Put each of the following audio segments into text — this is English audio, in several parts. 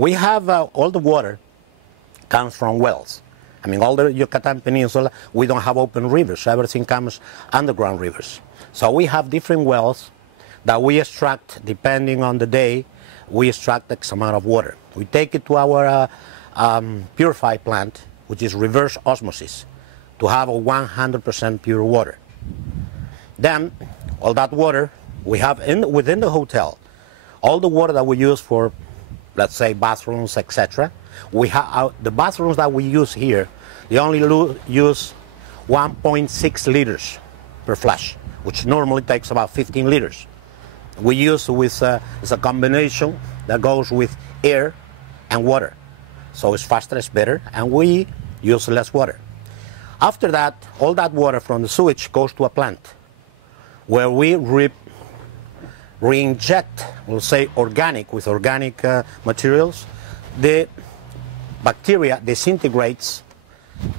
We have all the water comes from wells. I mean, all the Yucatan Peninsula, we don't have open rivers. Everything comes underground rivers. So we have different wells that we extract, depending on the day, we extract X amount of water. We take it to our purify plant, which is reverse osmosis, to have a 100% pure water. Then, all that water we have within the hotel, all the water that we use for, let's say, bathrooms, etc. We have the bathrooms that we use here. They only use 1.6 liters per flush, which normally takes about 15 liters. We use it's a combination that goes with air and water, so it's faster, it's better, and we use less water. After that, all that water from the sewage goes to a plant where we re-inject, we'll say organic, with organic materials. The bacteria disintegrates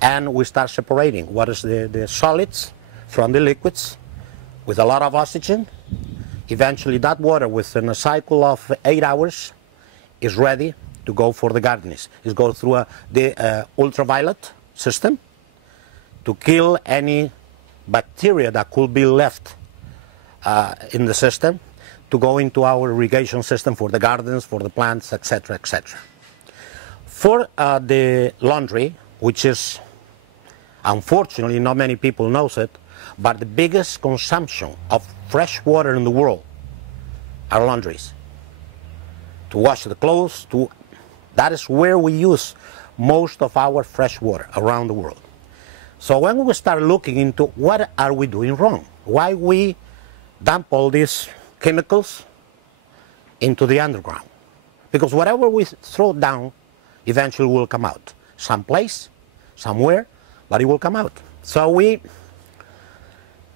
and we start separating what is the solids from the liquids with a lot of oxygen. Eventually that water, within a cycle of 8 hours, is ready to go for the gardens. It goes through the ultraviolet system to kill any bacteria that could be left in the system, to go into our irrigation system for the gardens, for the plants, etc., etc. For the laundry, which is, unfortunately, not many people knows it, but the biggest consumption of fresh water in the world are laundries. To wash the clothes, that is where we use most of our fresh water around the world. So when we start looking into what are we doing wrong, why we dump all these chemicals into the underground, because whatever we throw down eventually will come out someplace, somewhere, but it will come out. So we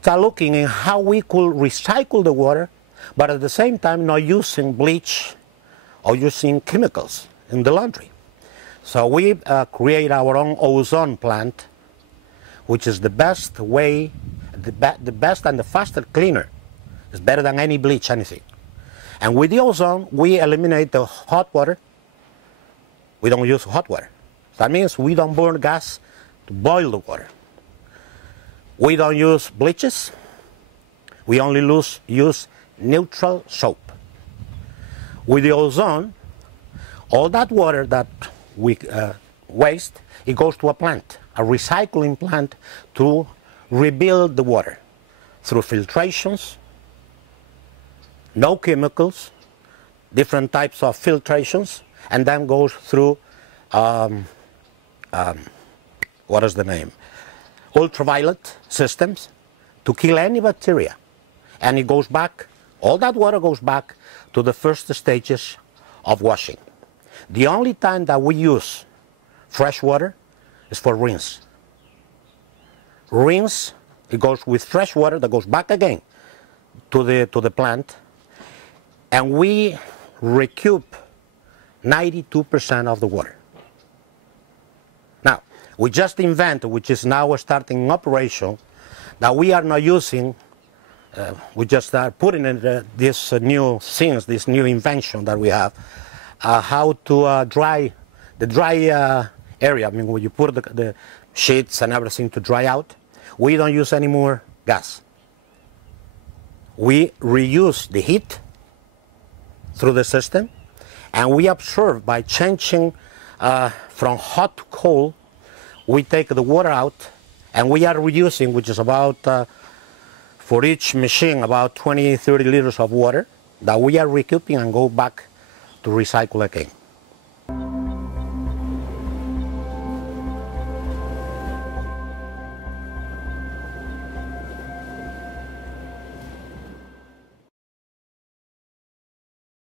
start looking at how we could recycle the water, but at the same time not using bleach or using chemicals in the laundry. So we create our own ozone plant, which is the best way, the best and the fastest cleaner. It's better than any bleach, anything. And with the ozone, we eliminate the hot water. We don't use hot water. That means we don't burn gas to boil the water. We don't use bleaches. We only use neutral soap. With the ozone, all that water that we waste, it goes to a plant, a recycling plant, to rebuild the water through filtrations, no chemicals, different types of filtrations, and then goes through, what is the name? Ultraviolet systems to kill any bacteria. And it goes back, all that water goes back to the first stages of washing. The only time that we use fresh water is for rinse. Rinse, it goes with fresh water that goes back again to the plant, and we recoup 92% of the water. Now, we just invented, which is now starting operation, that we are not using, we just are putting in this new things, this new invention that we have, how to dry the dry area. I mean, when you put the sheets and everything to dry out, we don't use any more gas. We reuse the heat through the system, and we absorb by changing from hot to cold. We take the water out, and we are reusing, which is about, for each machine, about 20-30 liters of water that we are recouping and go back to recycle again.